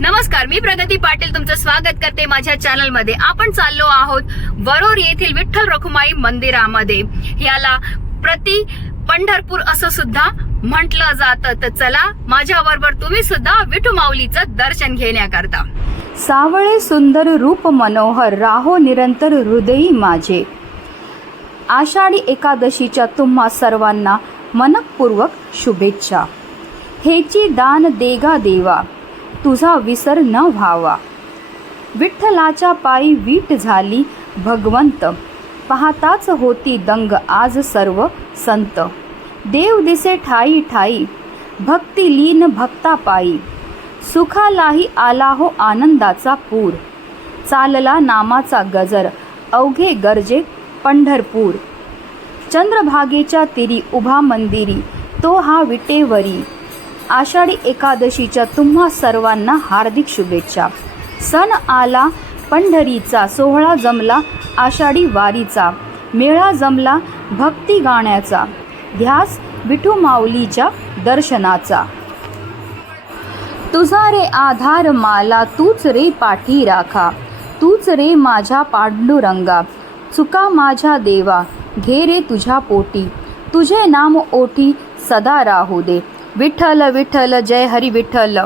नमस्कार, मी प्रगती पाटील तुमचं स्वागत करते माझ्या चॅनल मध्ये। आपण चाललो आहोत वरोर येथील विठ्ठल रखुमाई मंदिरामध्ये। याला प्रति पंढरपूर असं सुद्धा म्हटलं जातं। तर चला माझ्या बरोबर तुम्ही सुद्धा विठू माऊलीचं दर्शन घेण्याकरता। सावळे सुंदर रूप मनोहर राहो निरंतर हृदयी माझे। आषाढी एकादशीच्या तुम्हा सर्वांना मनपूर्वक शुभेच्छा। हेची दान देगा देवा, तुझा विसर न व्हावा। विठ्ठलाच्या पायी वीट झाली भगवंत, पाहताच होती दंग आज सर्व संत। देव दिसे ठाई ठाई, भक्ती लीन भक्ता पायी। सुखालाही आला हो आनंदाचा पूर, चालला नामाचा गजर अवघे गर्जे पंढरपूर। चंद्रभागेच्या तिरी उभा मंदिरी, तो हा विटेवरी। आषाढी एकादशीच्या तुम्हा सर्वांना हार्दिक शुभेच्छा। सण आला पंढरीचा, सोहळा जमला आषाढी वारीचा। मेळा जमला भक्ती गाण्याचा, ध्यास विठू माऊलीच्या दर्शनाचा। तुझा रे आधार माला, तूच रे पाठी राखा। तूच रे माझ्या पांडुरंगा, चुका माझ्या देवा घे रे तुझ्या पोटी। तुझे नाम ओठी सदा राहू दे। विठ्ठल विठ्ठल जय हरी विठ्ठल।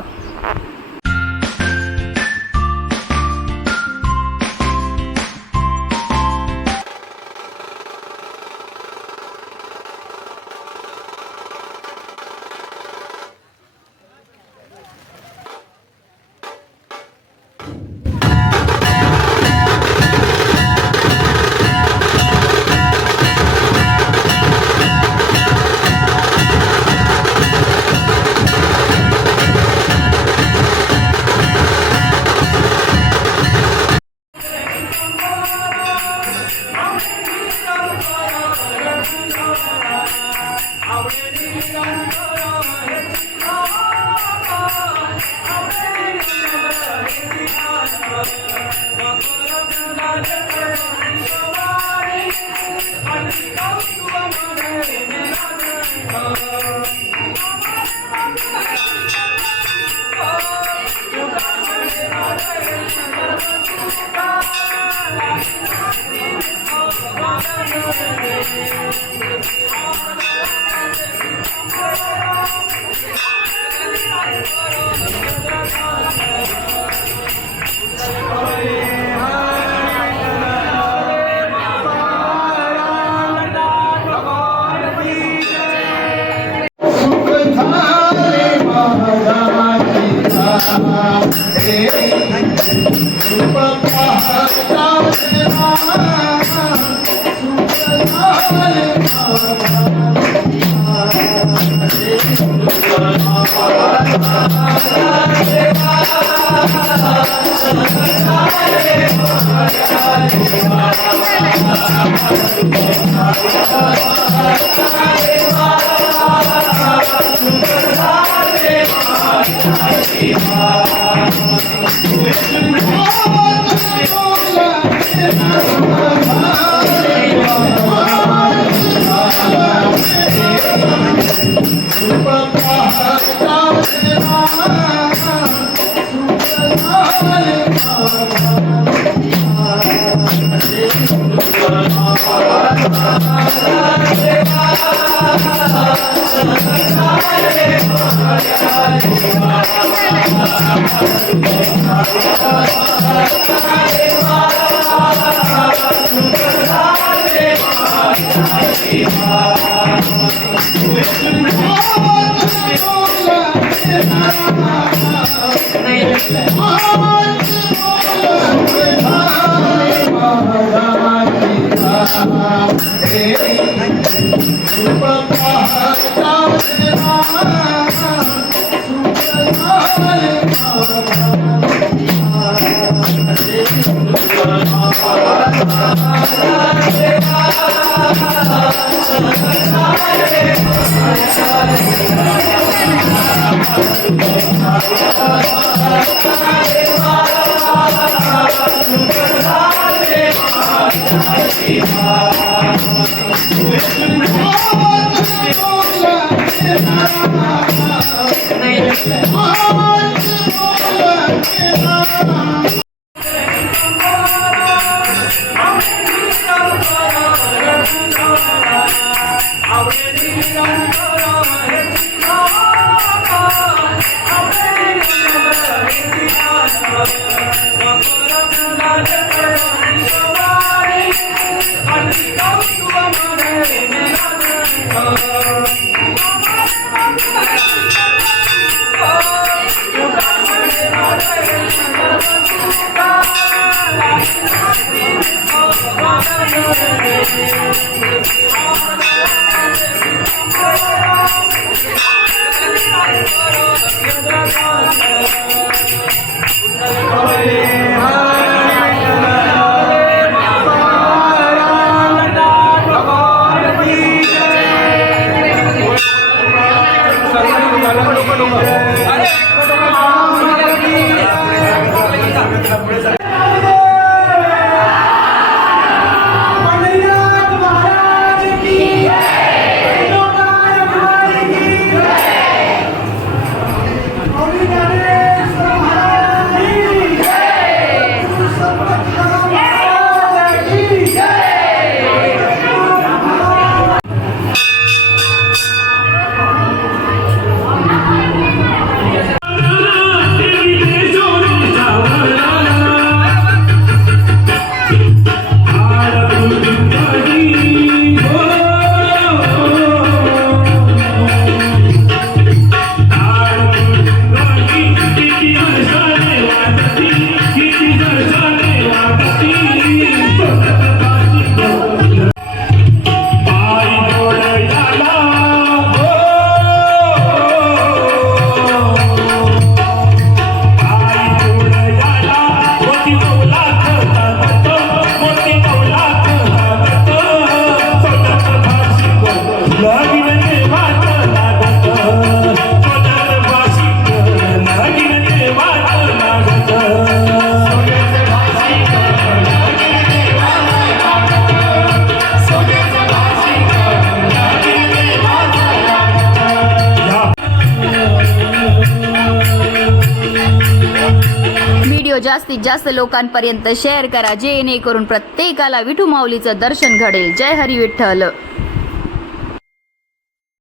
व्हिडिओ जास्तीत जास्त लोकांपर्यंत शेअर करा जेणेकरून प्रत्येकाला विठू माऊलीचं दर्शन घडेल. जय हरी विठ्ठल.